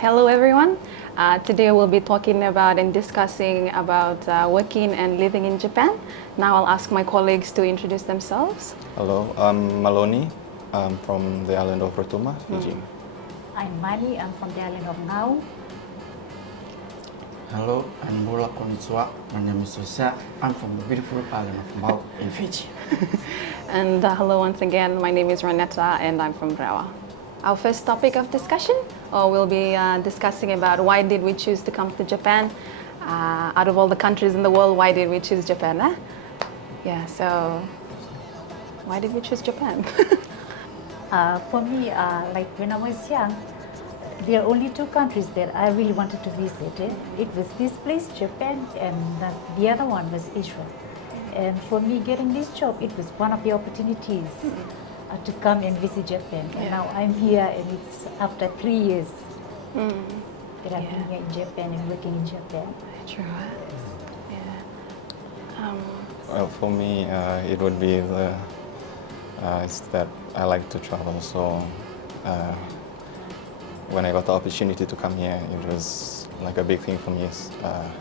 Hello everyone. Today we'll be talking about and discussing about working and living in Japan. Now I'll ask my colleagues to introduce themselves. Hello, I'm Maloney. I'm from the island of Rotuma, Fiji. I'm Mani, I'm from the island of Ngau. Hello, I'm Bola Konnichiwa. My name is Susa. I'm from the beautiful island of Mau in Fiji. And hello once again, my name is Ranetta and I'm from Rawa. Our first topic of discussion, we'll be discussing about why did we choose to come to Japan. Out of all the countries in the world, why did we choose Japan? Yeah, so why did we choose Japan? For me, like when I was young, there are only two countries that I really wanted to visit. It was this place, Japan, and the other one was Israel. And for me, getting this job, it was one of the opportunities to come and visit Japan. And now I'm here, and it's after 3 years that I've been here in Japan and working in Japan. True. Yeah. Well, for me, it would be it's that I like to travel. So when I got the opportunity to come here, it was like a big thing for me.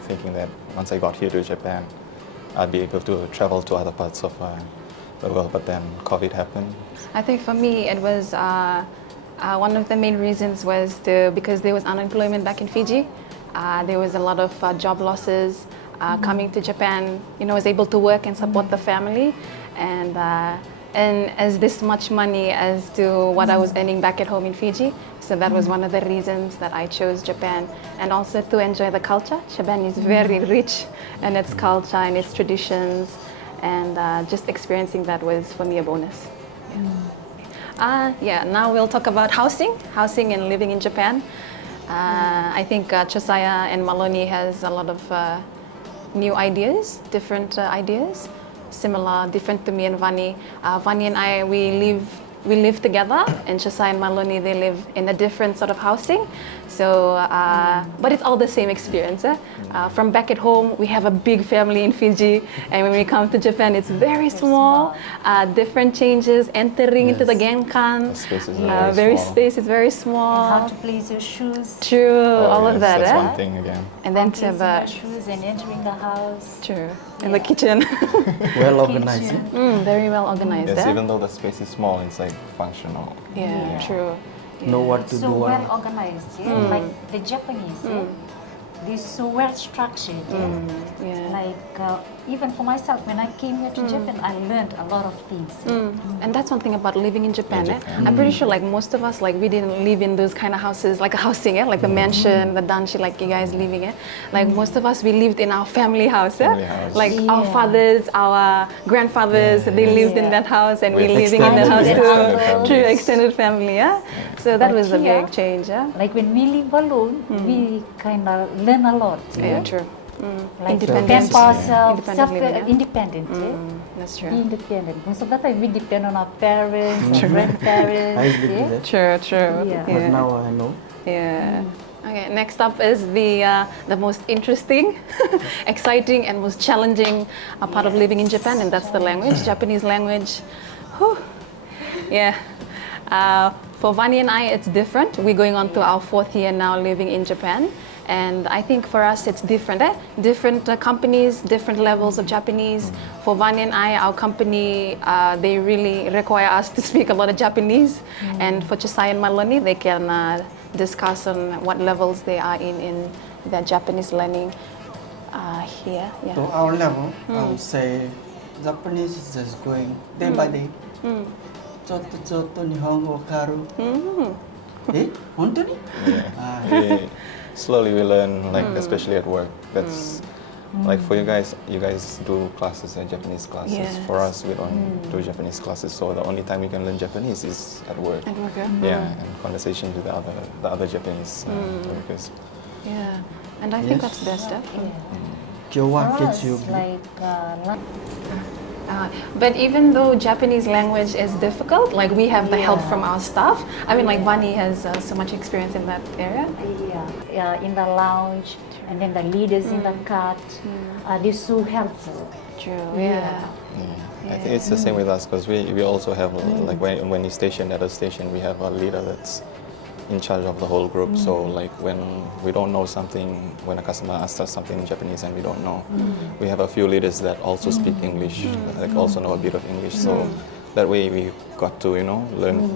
Thinking that once I got here to Japan, I'd be able to travel to other parts of the world. But then COVID happened. I think for me it was one of the main reasons was because there was unemployment back in Fiji. There was a lot of job losses. Coming to Japan, I was able to work and support the family, and as this much money as to what I was earning back at home in Fiji. So that was one of the reasons that I chose Japan, and also to enjoy the culture. Japan is very rich in its culture and its traditions, and just experiencing that was for me a bonus. Now we'll talk about housing and living in Japan. I think Josiah and Maloney has a lot of new ideas, different ideas, different to me and Vani. Vani and I, we live together, and Josiah and Maloney, they live in a different sort of housing. So, but it's all the same experience. From back at home, we have a big family in Fiji, and when we come to Japan, it's very small. Different changes, entering into the genkan. The space is Space is very small. And how to place your shoes. True, all of that. That's one thing again. And then Placing your shoes and entering the house. True. And the kitchen. Well organized. Very well organized. Yes, even though the space is small, it's like functional. Yeah, true. Know what to So do. well organized, like the Japanese. They're so well structured. Like even for myself, when I came here to Japan, I learned a lot of things. And that's one thing about living in Japan. I'm pretty sure like most of us, like we didn't live in those kind of houses, like a housing, like the mansion, the danshi, like you guys living in. Like most of us, we lived in our family house. Like our fathers, our grandfathers, they lived in that house, and we living in that house too. True, extended family. So that was a big change. Like when we live alone, we kind of learn a lot. Yeah, true. Like Independent. depend on ourselves, Independent independent. That's Be true. independent. Most of the time we depend on our parents, our grandparents. I agree with that. True. Yeah. But now I know. Yeah. Okay, next up is the most interesting, exciting, and most challenging part of living in Japan, and that's the language, Japanese language. Whew. Yeah. For Vani and I, it's different. We're going on to our 4th year now living in Japan. And I think for us, it's different. Different companies, different levels of Japanese. For Vani and I, our company, they really require us to speak a lot of Japanese. And for Josiah and Maloney, they can discuss on what levels they are in their Japanese learning here. Yeah. To our level, I would say Japanese is just going day by day. ちょっと日本語わかる。本当に? Slowly we learn, like especially at work. That's Like for you guys do classes, Japanese classes. Yes. For us, we don't do Japanese classes, so the only time we can learn Japanese is at work. At work, yeah. Yeah, and conversation with the other Japanese workers. Yeah, and I think Yes. that's best. Kyowa For us, Ketsu. But even though Japanese language is difficult, like we have the help from our staff. I mean, like Vani has so much experience in that area. In the lounge, and then the leaders in the cart, they're so helpful. True. Yeah. I think it's the same with us because we also have like when you station at a station, we have a leader that's in charge of the whole group. So like when we don't know something, when a customer asks us something in Japanese and we don't know, we have a few leaders that also speak English, like also know a bit of English. So that way we got to learn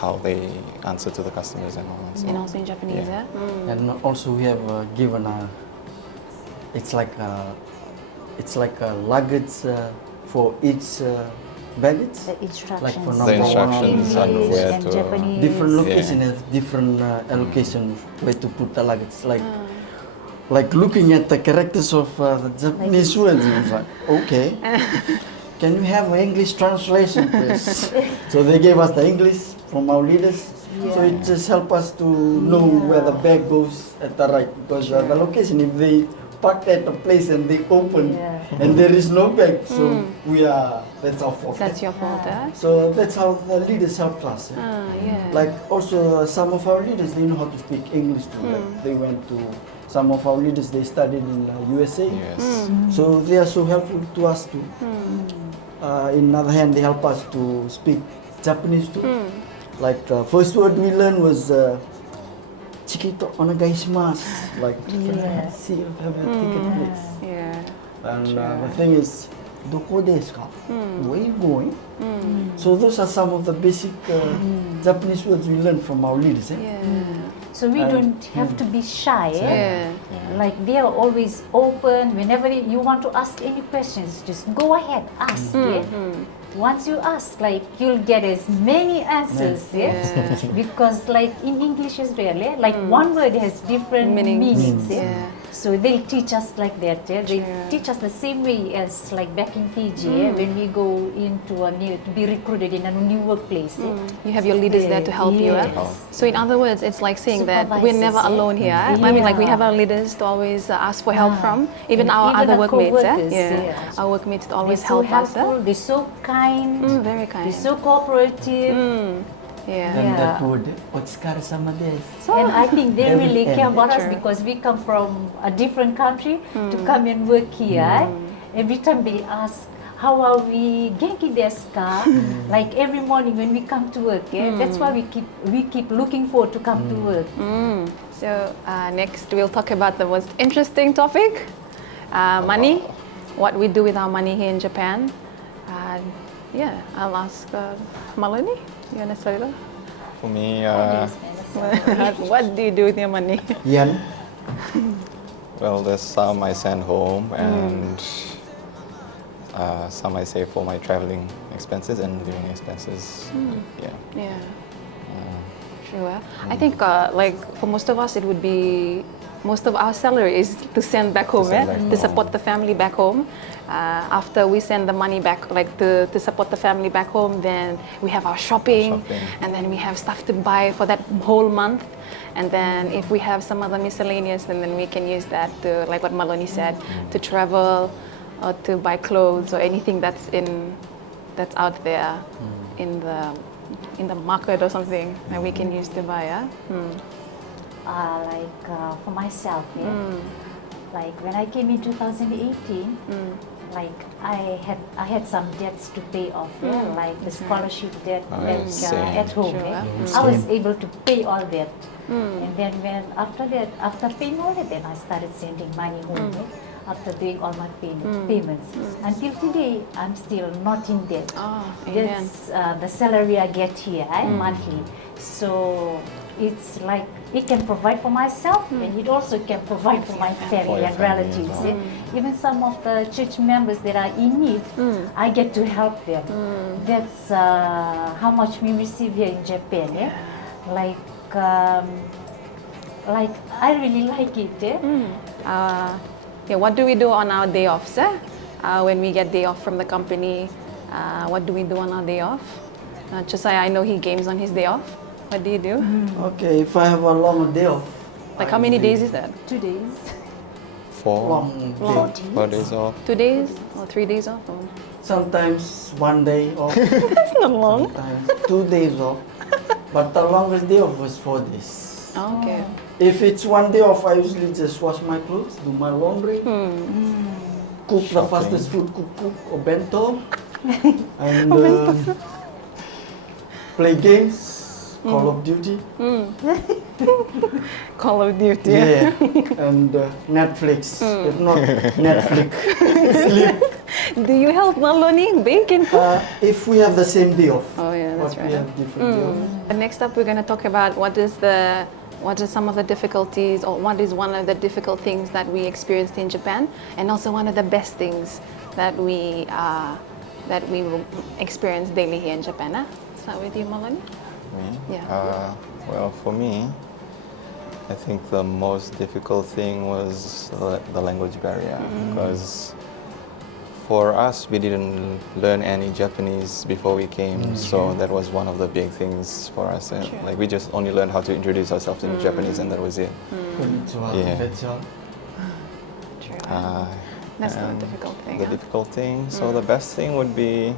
how they answer to the customers and all that. So, And also in Japanese, yeah. And also we have given it's like a luggage for each baggage. The instructions. Like for the number instructions one, on English where and to Japanese. different location has different allocation where to put the luggage. Like looking at the characters of the Japanese words, it's like, okay, can you have an English translation, please? So they gave us the English from our leaders. So it just helped us to know where the bag goes at the right, because the location, if they park at a place and they open and there is no bag, so that's our fault. That's your fault, eh? So that's how the leaders helped us. Yeah. Like also some of our leaders, they know how to speak English too. Like they went to, some of our leaders, they studied in USA. yes. So they are so helpful to us too. In other hand, they help us to speak Japanese too. Like first word we learned was Chikito onegaishimasu. Like, can I see you have a ticket, please? Yeah. And the thing is, doko desu ka? Where are you going? So those are some of the basic Japanese words we learned from our leaders. Yeah. So we don't have to be shy. Yeah. Like they are always open. Whenever you want to ask any questions, just go ahead, ask. Once you ask, like you'll get as many answers. Because like in English as well, like one word has different meanings. So they'll teach us like that. They teach us the same way as like back in Fiji when we go into a new, to be recruited in a new workplace. You have your leaders there to help you. So in other words, it's like saying that we're never Supervisors, alone here. I mean, like we have our leaders to always ask for help from, even our even other our workmates. co-workers, Our workmates to always They're so help us. helpful. They're so kind. Very kind. They're so cooperative. Yeah. Then that word, otsukare sama desu. And I think they Every really care end. about us True. because we come from a different country to come and work here. Every time they ask, how are we? Genki desu ka? Like every morning when we come to work, that's why we keep looking forward to come to work. So next we'll talk about the most interesting topic, money. What we do with our money here in Japan. I'll ask Malini. You wanna say that? For me, What do you do with your money? Yan, well, there's some I send home and some I save for my traveling expenses and living expenses. Yeah. Sure. I think like for most of us, it would be most of our salary is to send back home, send back to support the family back home. After we send the money back, like to support the family back home, then we have our shopping, and then we have stuff to buy for that whole month. And then if we have some other miscellaneous, then we can use that to, like what Maloni said, to travel or to buy clothes or anything that's out there in the market or something that we can use to buy. For myself, like when I came in 2018, like I had some debts to pay off, like the scholarship debt at home. I was able to pay all that, and then after paying all that, then I started sending money home. After doing all my payments, until today, I'm still not in debt. That's the salary I get here monthly. So it's like it can provide for myself, and it also can provide for my family and relatives. Even some of the church members that are in need, I get to help them. That's how much we receive here in Japan. Like I really like it. Yeah, what do we do on our day off, sir? When we get day off from the company, what do we do on our day off? Josiah, I know he games on his day off. What do you do? Okay, if I have a long day off. Like how many days is that? 2 days. 4 Long day. 4 days off. 2 days or 3 days off? Or? Sometimes 1 day off. That's not long. Sometimes 2 days off. But the longest day off was 4 days. Oh, okay. If it's 1 day off, I usually just wash my clothes, do my laundry, cook the Shopping. fastest food, cook or bento, and play games, Call of Duty. Call of Duty. Yeah, and Netflix. If not Netflix, sleep. Do you help Maloni bake and cook? If we have the same day off, Oh yeah, that's but right. we have different day off. And next up, we're going to talk about what are some of the difficulties, or what is one of the difficult things that we experienced in Japan, and also one of the best things that we will experience daily here in Japan. Start with you, Maloni. Me? Yeah. Well, for me, I think the most difficult thing was the language barrier, because for us, we didn't learn any Japanese before we came, so that was one of the big things for us. And Sure. like we just only learned how to introduce ourselves in Japanese, and that was it. Konnichiwa, Yeah. konnichiwa. True. That's the And difficult thing. The difficult thing. So the best thing would be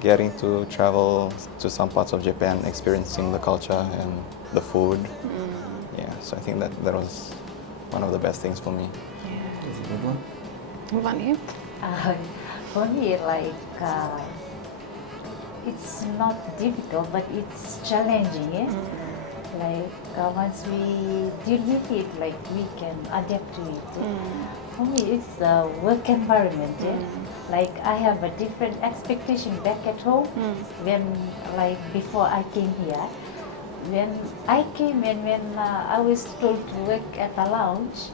getting to travel to some parts of Japan, experiencing the culture and the food. Yeah, so I think that was one of the best things for me. That's a good one. Move on here. For me, like, it's not difficult, but it's challenging. Eh? Like, once we deal with it, like, we can adapt to it. For me, it's the work environment. Eh? Like, I have a different expectation back at home when, like, before I came here. When I came and when I was told to work at a lounge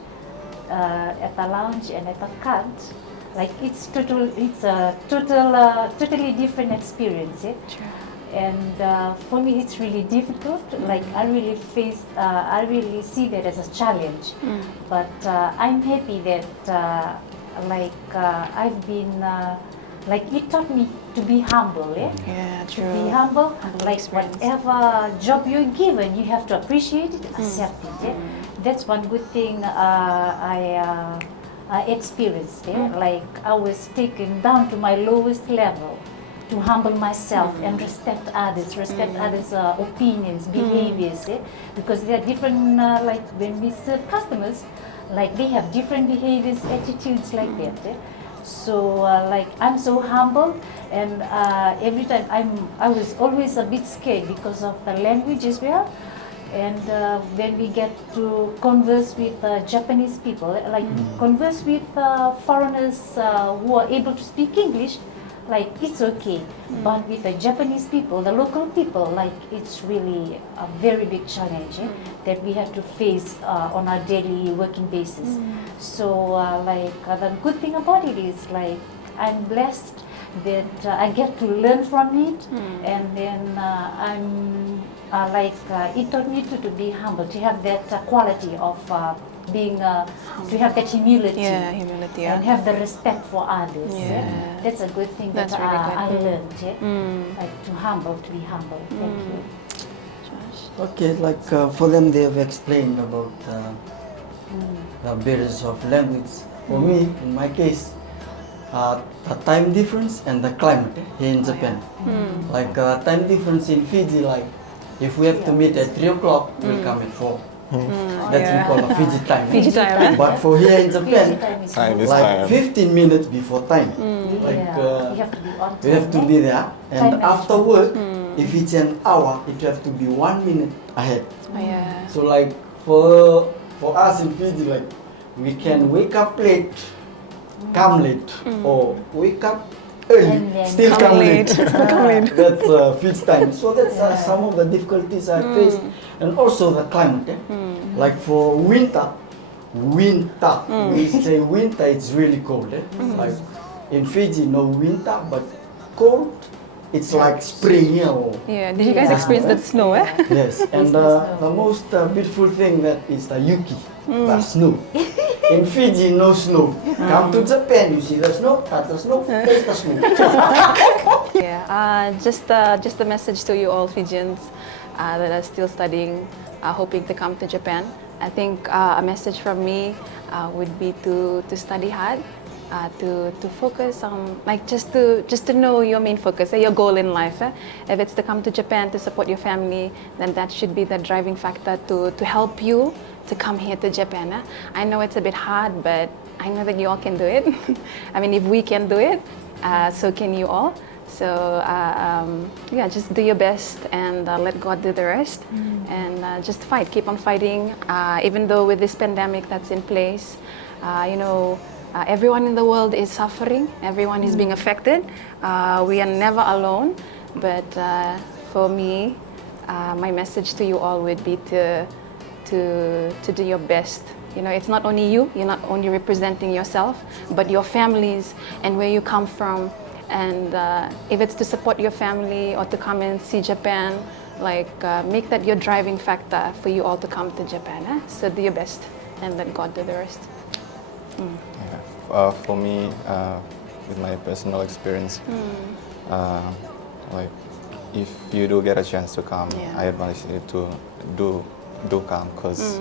and at a cart, like it's a totally different experience. Eh? Sure. And for me, it's really difficult. Like I really see that as a challenge. But I'm happy that I've been like it taught me to be humble. Eh? Yeah, true. Be humble. Like experience. whatever job you're given, you have to appreciate it, accept it. Eh? That's one good thing I experienced. Eh? Like I was taken down to my lowest level to humble myself and respect others, opinions, behaviors. Eh? Because there are different, like when we serve customers, like they have different behaviors, attitudes like that. Eh? So like I'm so humble, and every time I was always a bit scared because of the language as well. And when we get to converse with Japanese people, like converse with foreigners who are able to speak English, like it's okay. But with the Japanese people, the local people, like it's really a very big challenge that we have to face on our daily working basis. So the good thing about it is like I'm blessed that I get to learn from it, and then it taught me to be humble, to have that quality of being, to have that humility, Yeah, humility. Yeah. and have the respect for others. Yeah. That's a good thing That's that really good. I learned. Like to be humble. Thank you. Josh. Okay, like for them, they have explained about the barriers of language. For me, in my case, the time difference and the climate here in Japan. Like time difference in Fiji, like if we have to meet at 3 o'clock, we'll come at 4. That's we call a Fiji time. Fiji time, eh? But for here in Fiji Japan, time is Time good. is like time. 15 minutes before time. Like You have to be on time. we have to eh? be there, and Time after work, if it's an hour, it have to be 1 minute ahead. Oh, yeah. So like for us in Fiji, like we can wake up late, come late, or wake up early, And then still come come late. late. Still come late. That's Fiji time. So that's some of the difficulties I faced, and also the climate. Like for winter, we say winter, it's really cold. Like in Fiji, no winter, but cold. It's like spring here. Yeah. Did you guys Yeah. experience that snow? Eh? Yes, and the most beautiful thing that is the yuki, the snow. In Fiji, no snow. Come to Japan, you see the snow, touch the snow, taste the snow. Yeah, just a message to you all Fijians that are still studying, hoping to come to Japan. I think a message from me would be to study hard, to focus on just to know your main focus, your goal in life. If it's to come to Japan to support your family, then that should be the driving factor to help you to come here to Japan. I know it's a bit hard, but I know that you all can do it. I mean, if we can do it, so can you all. So yeah, just do your best and let God do the rest, and just fight, keep on fighting. Even though with this pandemic that's in place, everyone in the world is suffering, everyone is being affected. We are never alone, but for me, my message to you all would be to do your best. It's not only you, you're not only representing yourself, but your families and where you come from. And if it's to support your family or to come and see Japan, make that your driving factor for you all to come to Japan. So do your best and let God do the rest. Yeah. For me, with my personal experience, if you do get a chance to come, I advise you to do come, because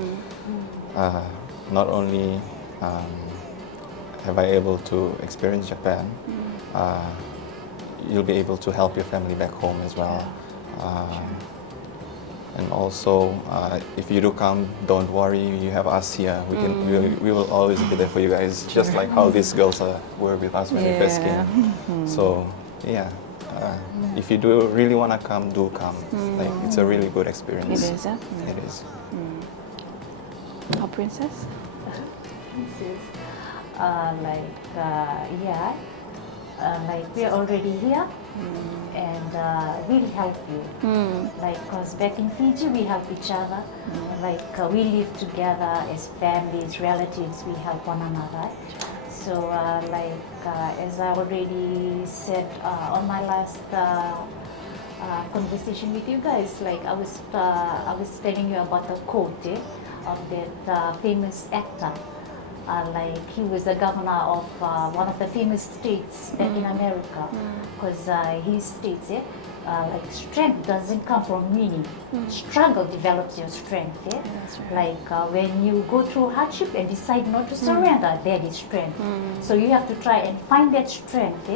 not only have I able to experience Japan, you'll be able to help your family back home as well. And also, if you do come, don't worry, you have us here. We will always be there for you guys, just like how these girls were with us when we first came. So yeah, if you do really want to come, do come. It's a really good experience. It is, huh? It is. Our princess? We're already here, and we'll help you. Cause back in Fiji, we help each other. We live together as families, relatives. We help one another. So, as I already said on my last conversation with you guys, I was telling you about the quote of that famous actor. He was the governor of one of the famous states back in America, because he states strength doesn't come from winning. Struggle develops your strength. That's right. When you go through hardship and decide not to surrender, that is strength. So you have to try and find that strength.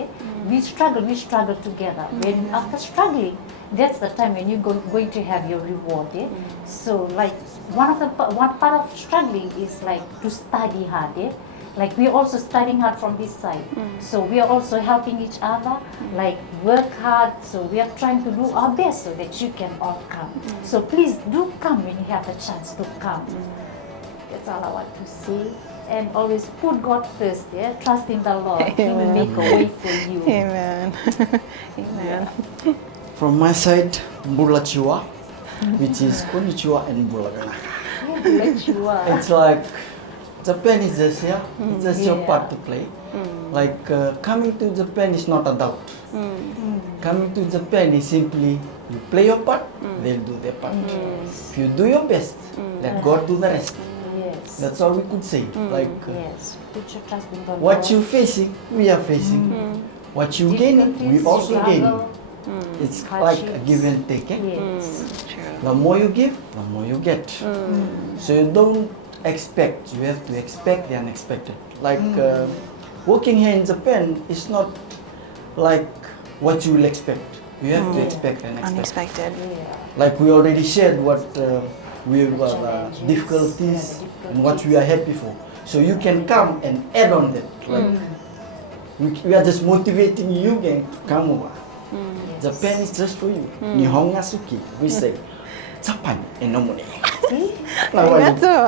We struggle together. When after struggling, that's the time when you're going to have your reward. So one part of struggling is to study hard. We're also studying hard from this side. So we are also helping each other, work hard. So we are trying to do our best so that you can all come. So please do come when you have a chance to come. That's all I want to say. And always put God first, trust in the Lord. He will make a way for you. Amen. Amen. From my side, Mbulachiwa, which is Konnichiwa and Mbulagana. It's like Japan is just here, it's just your part to play. Coming to Japan is not a doubt. Coming to Japan is simply you play your part, they'll do their part. If you do your best, let God do the rest. Yes. That's all we could say. Yes. Put your trust in the Lord. What you facing, we are facing. What you gaining, we also gaining. It's like a give and take. Yes. The more you give, the more you get. So you don't expect, you have to expect the unexpected. Working here in Japan is not like what you will expect. You have to expect the unexpected. We already shared what we were difficulties and what we are happy for. So you can come and add on that. We are just motivating you gang to come over. Japan is just for you. Nihon ga suki. We say, Japan enomone. Arigatou.